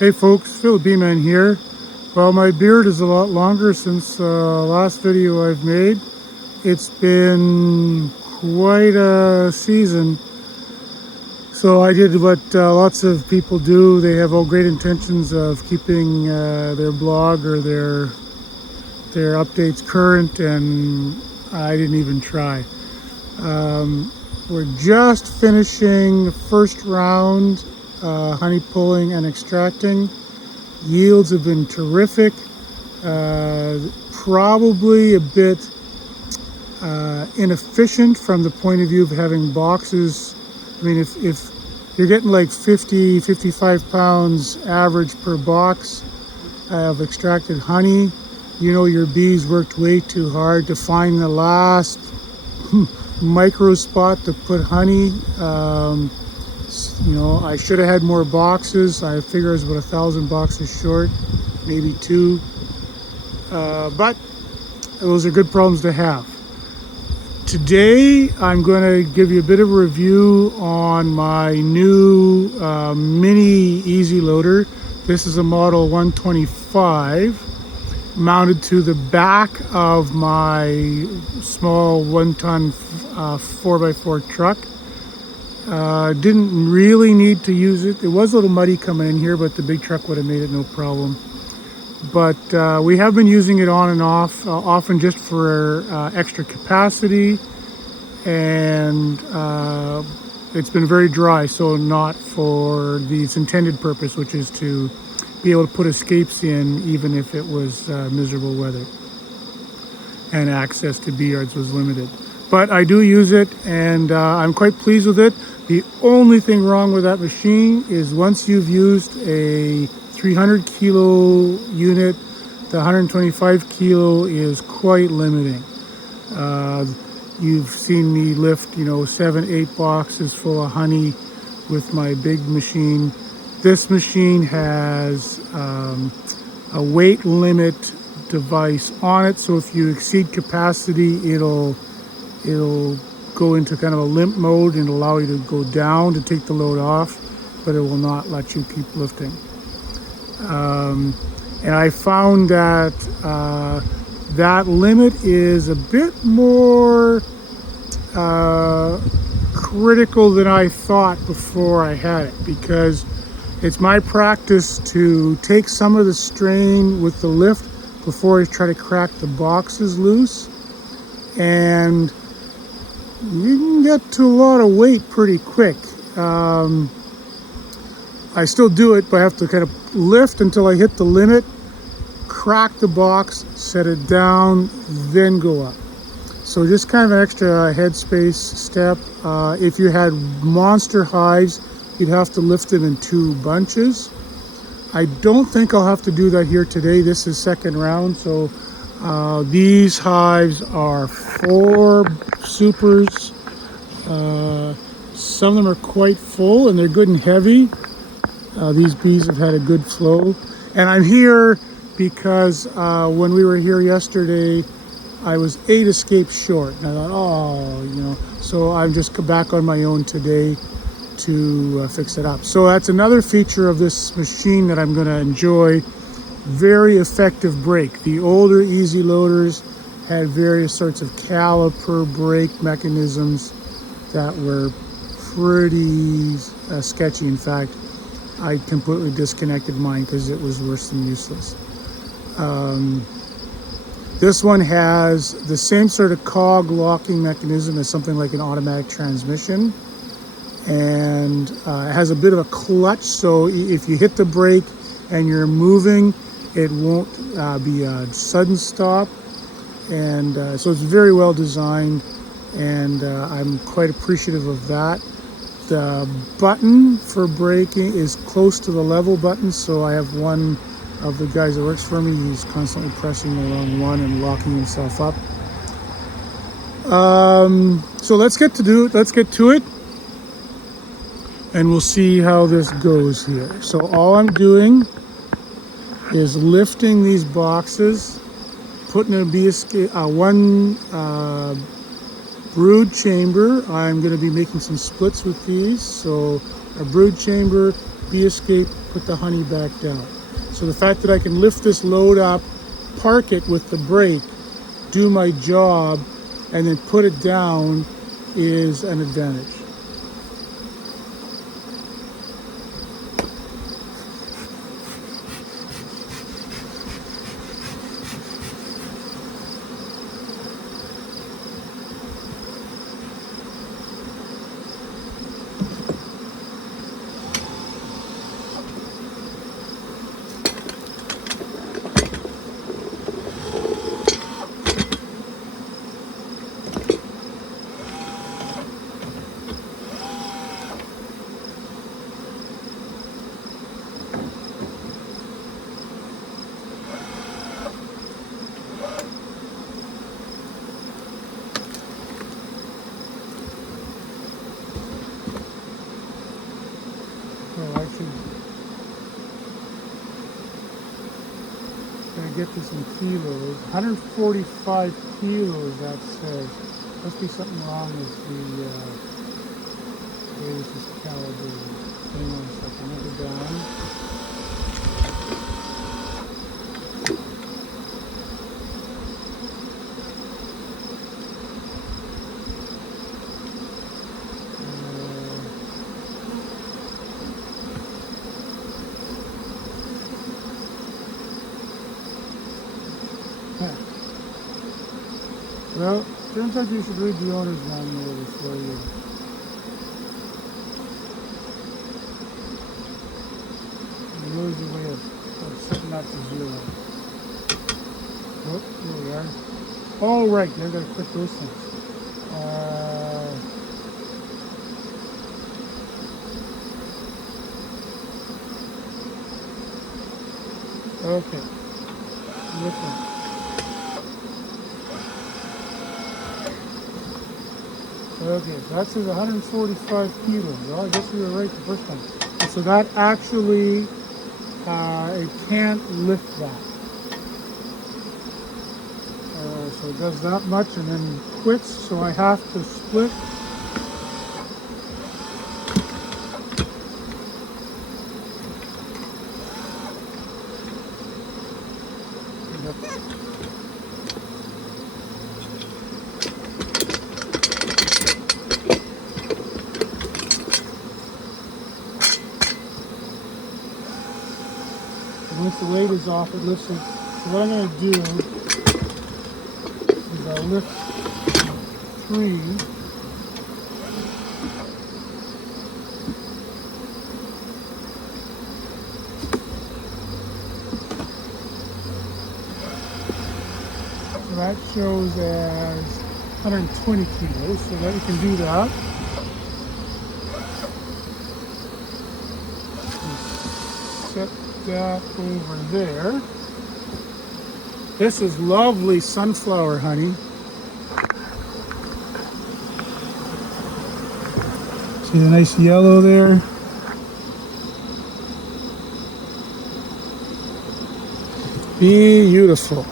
Hey folks, Phil B-Man here. Well, my beard is a lot longer since the last video I've made. It's been quite a season. So I did what lots of people do. They have all great intentions of keeping their blog or their updates current, and I didn't even try. We're just finishing the first round, honey pulling and extracting. Yields have been terrific. Probably a bit inefficient from the point of view of having boxes. I mean, if you're getting like 55 pounds average per box of extracted honey, you know your bees worked way too hard to find the last micro spot to put honey. You know, I should have had more boxes. I figure I was about 1,000 boxes short, maybe 2. But those are good problems to have. Today, I'm going to give you a bit of a review on my new mini Ezyloader. This is a model 125, mounted to the back of my small 1-ton 4x4 truck. Didn't really need to use it. It was a little muddy coming in here, but the big truck would have made it no problem. But we have been using it on and off, often just for extra capacity, and it's been very dry, so not for its intended purpose, which is to be able to put escapes in even if it was miserable weather and access to bee yards was limited. But I do use it, and I'm quite pleased with it. The only thing wrong with that machine is once you've used a 300 kilo unit, the 125 kilo is quite limiting. You've seen me lift, 7-8 boxes full of honey with my big machine. This machine has a weight limit device on it, so if you exceed capacity, it'll go into kind of a limp mode and allow you to go down to take the load off, but it will not let you keep lifting. And I found that that limit is a bit more critical than I thought before I had it, because it's my practice to take some of the strain with the lift before I try to crack the boxes loose, and you can get to a lot of weight pretty quick. I still do it, but I have to kind of lift until I hit the limit, crack the box, set it down, then go up. So just kind of an extra headspace step. If you had monster hives, you'd have to lift them in 2 bunches. I don't think I'll have to do that here today. This is second round, so these hives are 4 supers. Some of them are quite full and they're good and heavy. These bees have had a good flow. And I'm here because when we were here yesterday, I was 8 escapes short. And I thought, so I'm just back on my own today to fix it up. So that's another feature of this machine that I'm going to enjoy. Very effective brake. The older Ezyloaders had various sorts of caliper brake mechanisms that were pretty sketchy. In fact, I completely disconnected mine because it was worse than useless. This one has the same sort of cog locking mechanism as something like an automatic transmission, and it has a bit of a clutch, so if you hit the brake and you're moving, it won't be a sudden stop. And so it's very well designed, and I'm quite appreciative of that. The button for braking is close to the level button, so I have one of the guys that works for me. He's constantly pressing the wrong one and locking himself up. So let's get to it, and we'll see how this goes here. So all I'm doing is lifting these boxes, putting one brood chamber. I'm going to be making some splits with these. So a brood chamber, bee escape, put the honey back down. So the fact that I can lift this load up, park it with the brake, do my job, and then put it down is an advantage. Get this in kilos. 145 kilos, that says. Must be something wrong with the way this is calibrated. Hang on a second, let it down. Well, turns out you should read the owner's manual before you. There's a way of setting that to 0. Oh, here we are. Oh, right, I've got to click those things. Okay. This one. Okay, so that says 145 kilos. Well, I guess we were right the first time. And so that actually, it can't lift that. So it does that much and then quits. So I have to split. Once the weight is off, it lifts it. So what I'm going to do is I'll lift 3. So that shows as 120 kilos, so that you can do that. Set that over there. This is lovely sunflower honey. See the nice yellow there? Beautiful.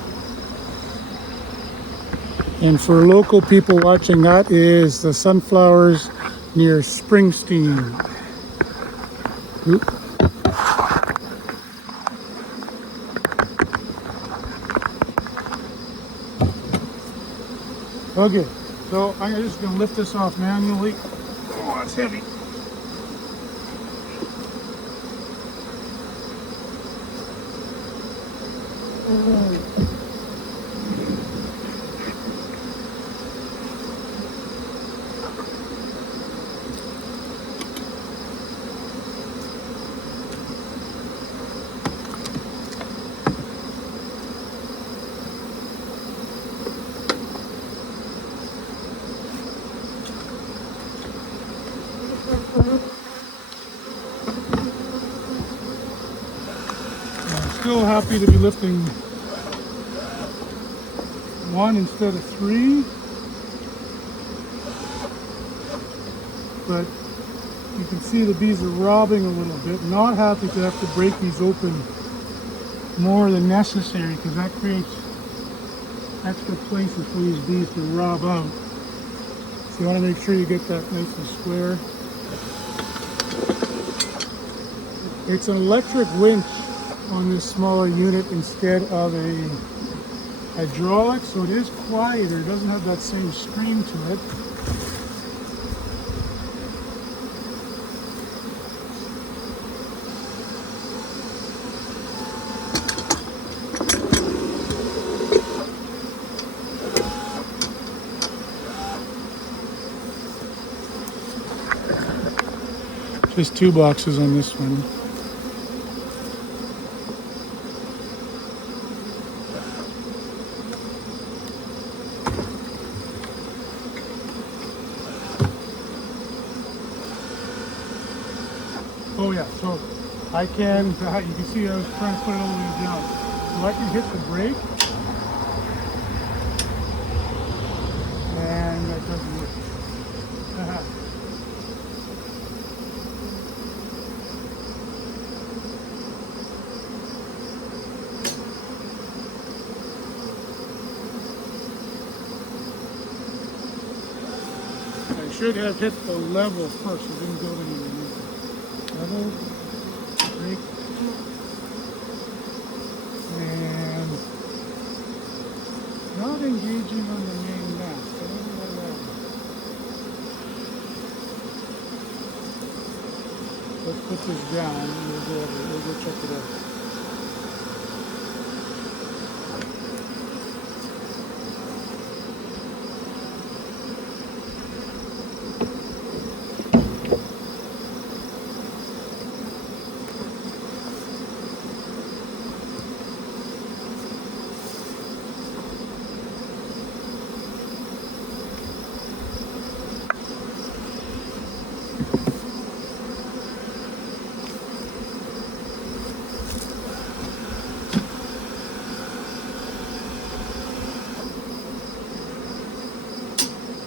And for local people watching, that is the sunflowers near Springsteen. Oop. Okay, so I'm just going to lift this off manually. Oh, it's heavy. Still happy to be lifting 1 instead of 3, but you can see the bees are robbing a little bit. Not happy to have to break these open more than necessary because that creates extra places for these bees to rob out. So you want to make sure you get that nice and square. It's an electric winch on this smaller unit instead of a hydraulic, so it is quieter. It doesn't have that same scream to it. Just 2 boxes on this one. Oh yeah, so I can, you can see I was trying to put it all the way down. So I can hit the brake, and that doesn't work. I should have hit the level first. I didn't go anywhere. Level, brake, and not engaging on the main mast. I don't know why that is. Let's put this down and we'll go check it out.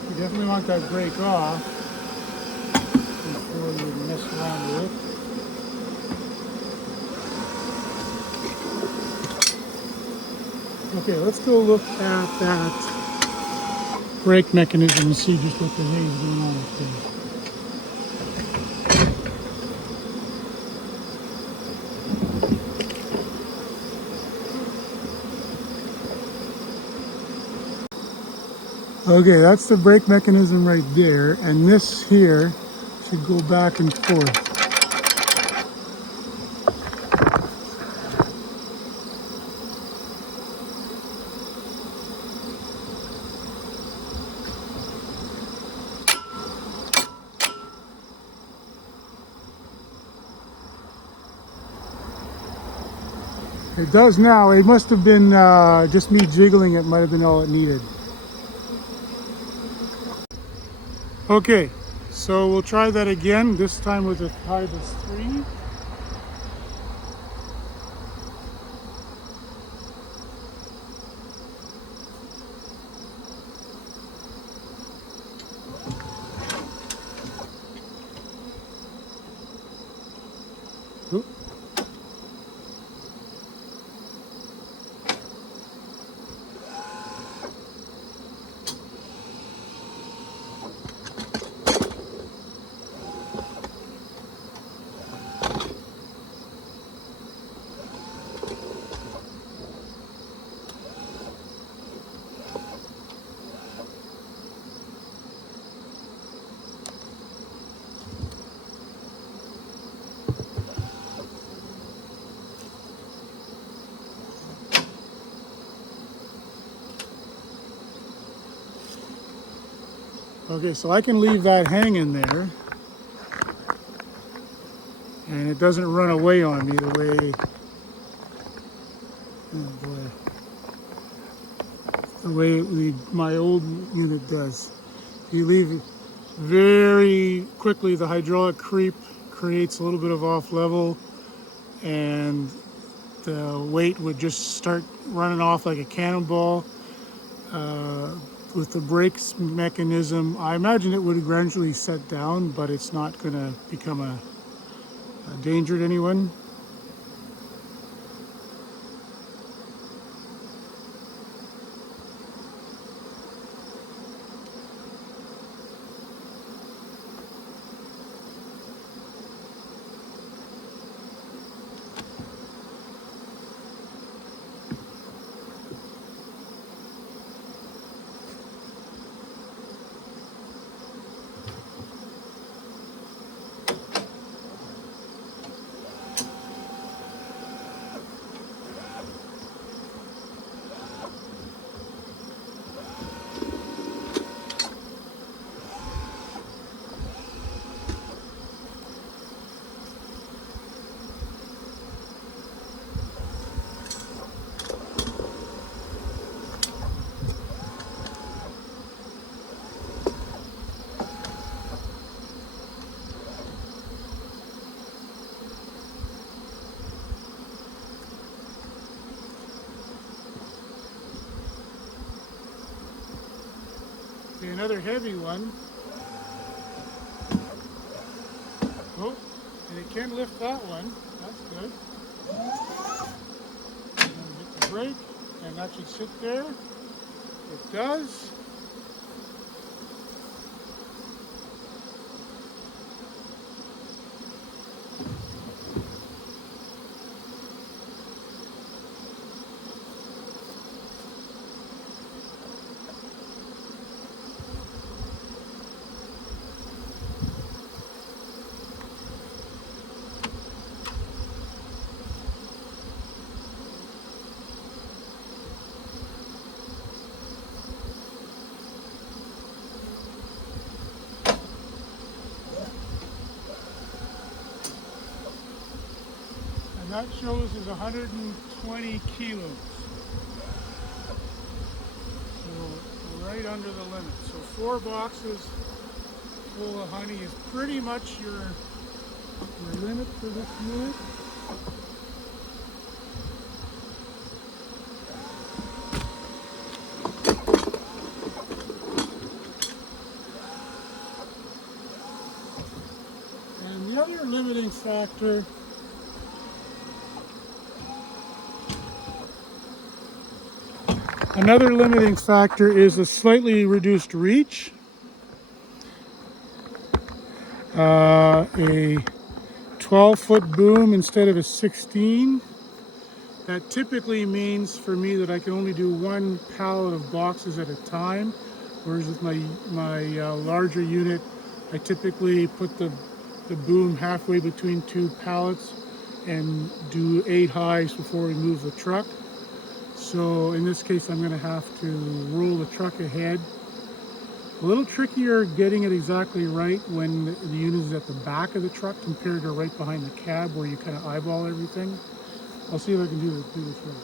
You definitely want that brake off before you mess around with it. Okay, let's go look at that brake mechanism and see just what the hay is going on with there. Okay, that's the brake mechanism right there, and this here should go back and forth. It does now. It must have been just me jiggling it, might have been all it needed. Okay, so we'll try that again, this time with a Hybris 3. Oop. Okay, so I can leave that hanging there, and it doesn't run away on me the way, oh boy, the way my old unit does. You leave it very quickly, the hydraulic creep creates a little bit of off level, and the weight would just start running off like a cannonball. With the brakes mechanism, I imagine it would gradually set down, but it's not going to become a danger to anyone. another heavy one. Oh, and it can lift that one. That's good. And then hit the brake, and that should sit there. It does. That shows is 120 kilos. So right under the limit. So 4 boxes full of honey is pretty much your limit for this unit. And the other limiting factor is a slightly reduced reach. A 12-foot boom instead of a 16. That typically means for me that I can only do 1 pallet of boxes at a time, whereas with my larger unit, I typically put the boom halfway between 2 pallets and do 8 highs before we move the truck. So in this case, I'm going to have to roll the truck ahead. A little trickier getting it exactly right when the unit is at the back of the truck compared to right behind the cab where you kind of eyeball everything. I'll see if I can do this right.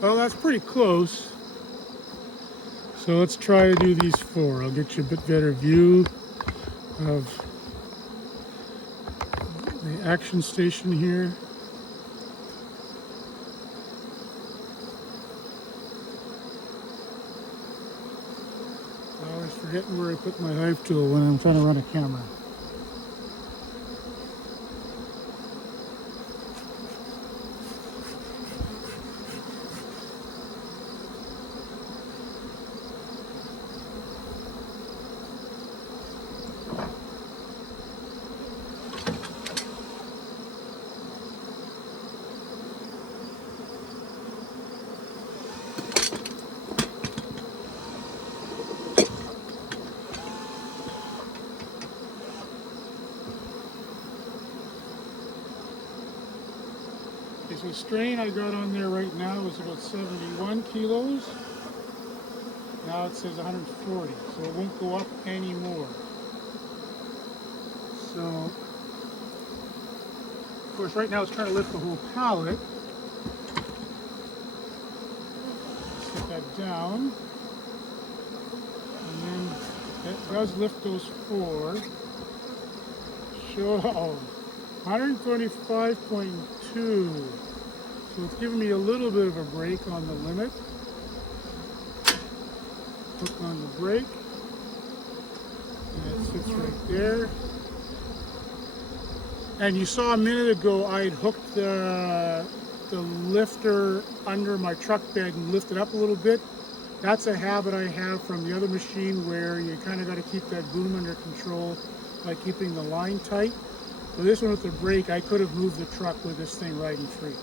Well, that's pretty close. So let's try to do these 4. I'll get you a bit better view of the action station here. I always forgetting where I put my knife tool when I'm trying to run a camera. So strain I got on there right now is about 71 kilos. Now it says 140, so it won't go up anymore. So, of course, right now it's trying to lift the whole pallet. Set that down. And then it does lift those 4. Show 125.2. So it's giving me a little bit of a break on the limit. Hook on the brake. And it sits right there. And you saw a minute ago I had hooked the lifter under my truck bed and lifted up a little bit. That's a habit I have from the other machine where you kind of got to keep that boom under control by keeping the line tight. So this one with the brake, I could have moved the truck with this thing riding free.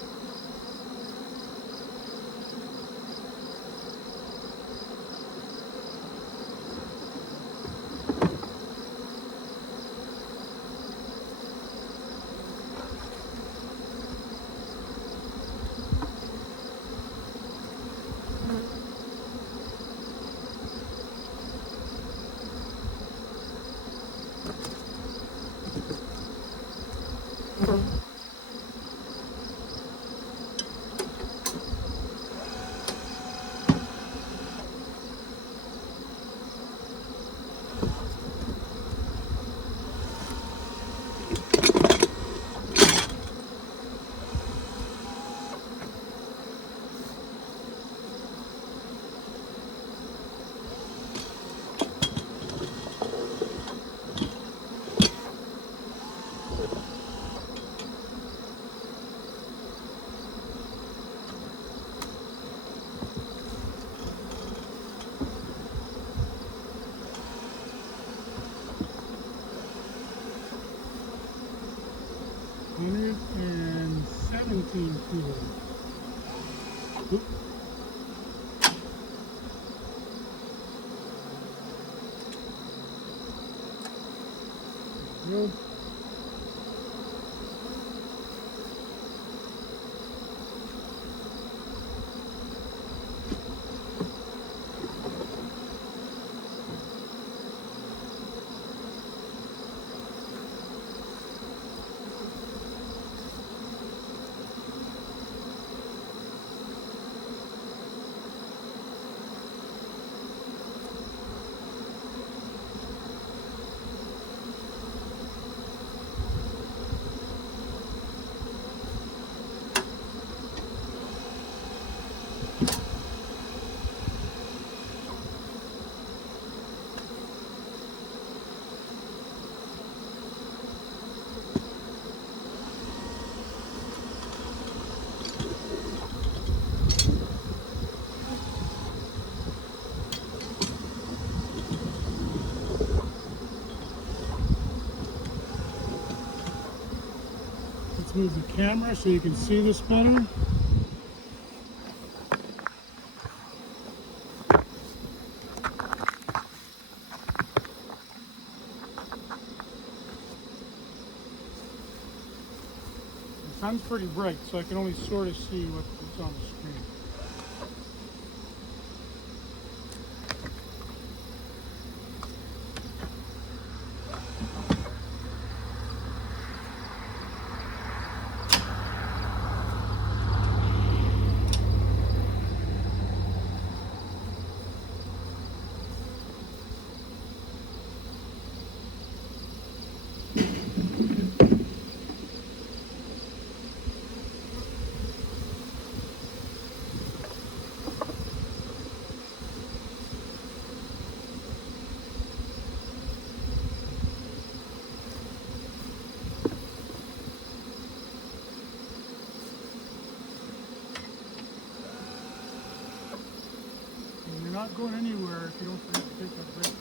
Good. Let's move the camera so you can see this better. The sun's pretty bright, so I can only sort of see what's on the screen. And you're not going anywhere if you don't forget to take that brake off.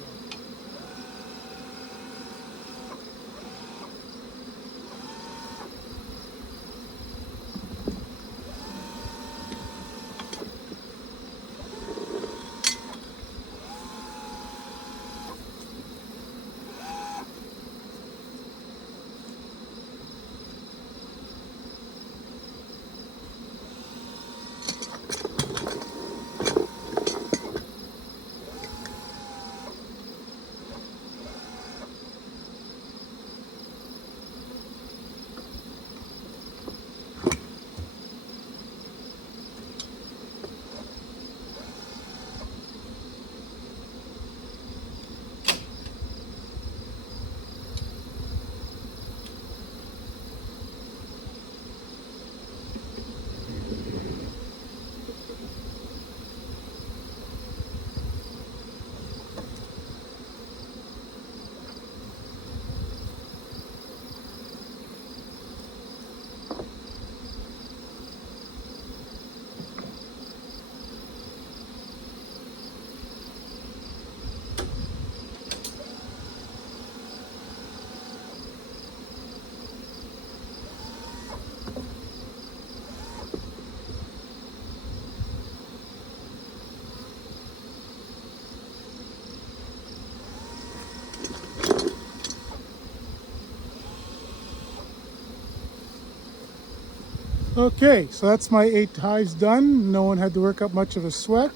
Okay, so that's my 8 ties done. No one had to work up much of a sweat.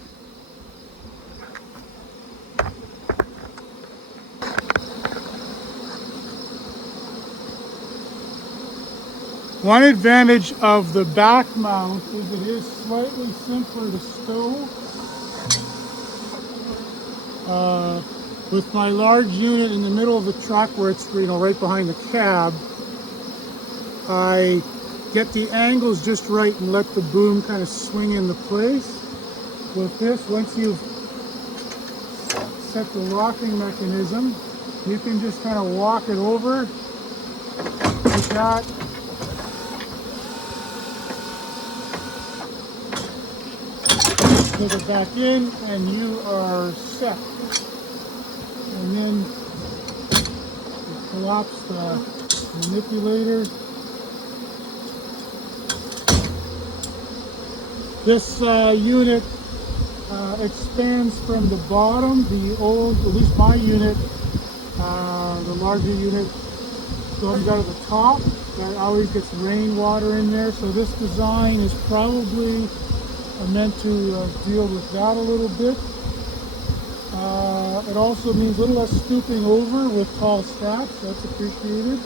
One advantage of the back mount is it is slightly simpler to stow. With my large unit in the middle of the truck where it's right behind the cab, I get the angles just right and let the boom kind of swing into place. With this, once you've set the locking mechanism, you can just kind of walk it over like that. Put it back in and you are set. And then you collapse the manipulator. This unit expands from the bottom. The old, at least my unit, the larger unit, comes out of the top. That always gets rainwater in there. So this design is probably meant to deal with that a little bit. It also means a little less stooping over with tall stacks. That's appreciated.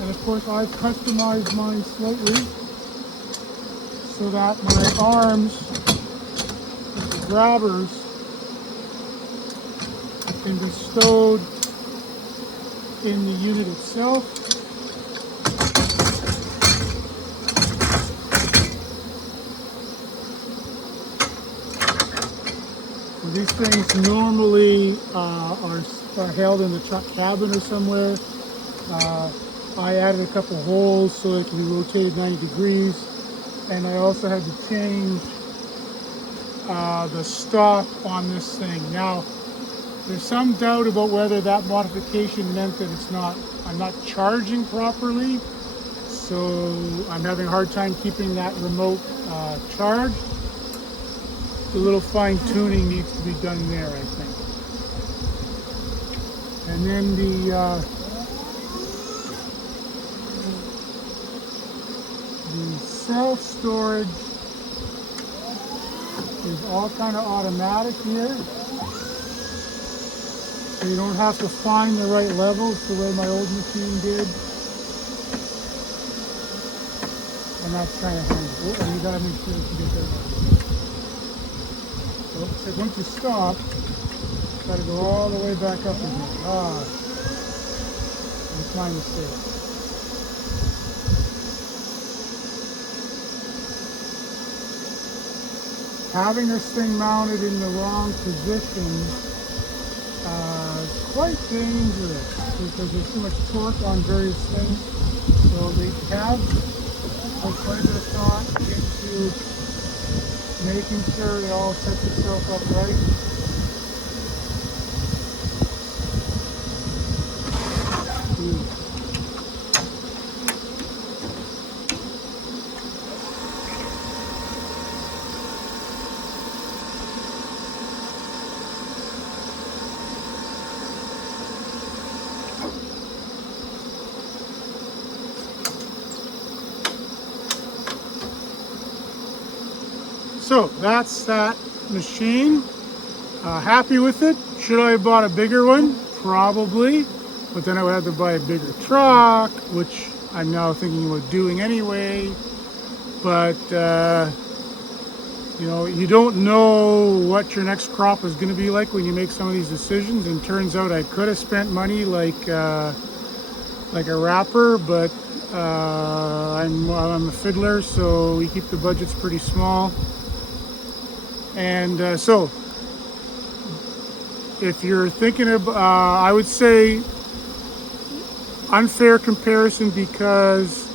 And of course I've customized mine slightly so that my arms, the grabbers, can be stowed in the unit itself. So these things normally are held in the truck cabin or somewhere. I added a couple holes so it can be rotated 90 degrees, and I also had to change the stop on this thing. Now, there's some doubt about whether that modification meant that I'm not charging properly, so I'm having a hard time keeping that remote charged. A little fine tuning needs to be done there, I think. And then the self-storage is all kind of automatic here. So you don't have to find the right levels the way my old machine did. And that's kind of handy. Oh, and you gotta make sure that you get that right. So once you stop, you gotta go all the way back up again. That's my mistake. Having this thing mounted in the wrong position is quite dangerous because there's too much torque on various things. So they have put quite a bit of thought into making sure it all sets itself up right. So that's that machine. Happy with it. Should I have bought a bigger one? Probably. But then I would have to buy a bigger truck, which I'm now thinking about doing anyway. But, you know, you don't know what your next crop is going to be like when you make some of these decisions. And turns out I could have spent money like a wrapper, but I'm a fiddler, so we keep the budgets pretty small. And so, if you're thinking of, I would say unfair comparison because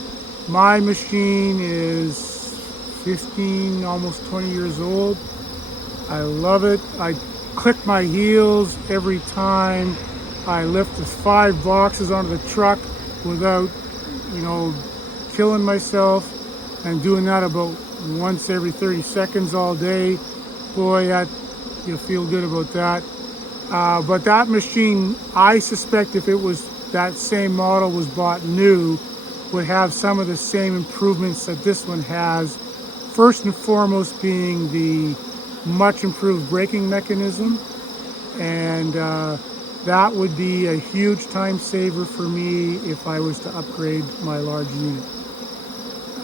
my machine is 15, almost 20 years old. I love it. I click my heels every time I lift the 5 boxes onto the truck without, you know, killing myself, and doing that about once every 30 seconds all day. Boy, you'll feel good about that. But that machine, I suspect if it was that same model was bought new, would have some of the same improvements that this one has. First and foremost being the much improved braking mechanism. And that would be a huge time saver for me if I was to upgrade my large unit.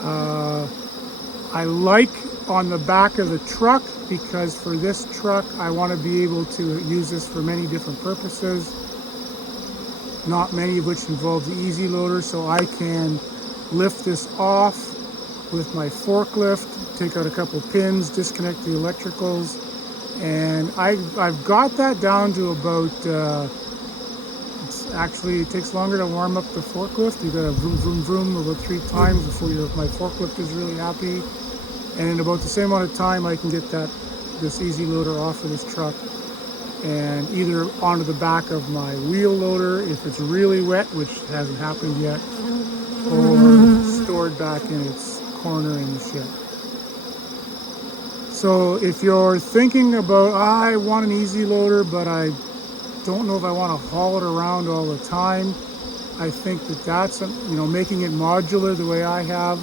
I like on the back of the truck, because for this truck I want to be able to use this for many different purposes, not many of which involve the Ezyloader, so I can lift this off with my forklift, take out a couple pins, disconnect the electricals, and I've got that down to about it takes longer to warm up the forklift. You got to vroom vroom vroom about 3 times before my forklift is really happy. And in about the same amount of time, I can get this Ezyloader off of this truck and either onto the back of my wheel loader if it's really wet, which hasn't happened yet, or stored back in its corner in the shed. So if you're thinking about, I want an Ezyloader, but I don't know if I want to haul it around all the time. I think that that's, making it modular the way I have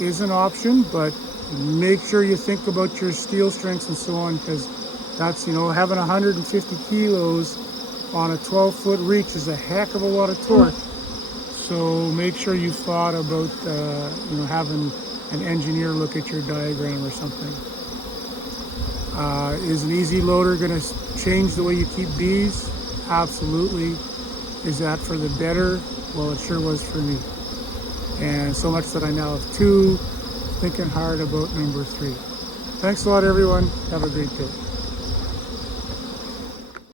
is an option, but make sure you think about your steel strengths and so on, because that's, having 150 kilos on a 12-foot reach is a heck of a lot of torque. So make sure you've thought about, having an engineer look at your diagram or something. Is an Ezyloader going to change the way you keep bees? Absolutely. Is that for the better? Well, it sure was for me. And so much that I now have 2, thinking hard about number 3. Thanks a lot, everyone. Have a great day.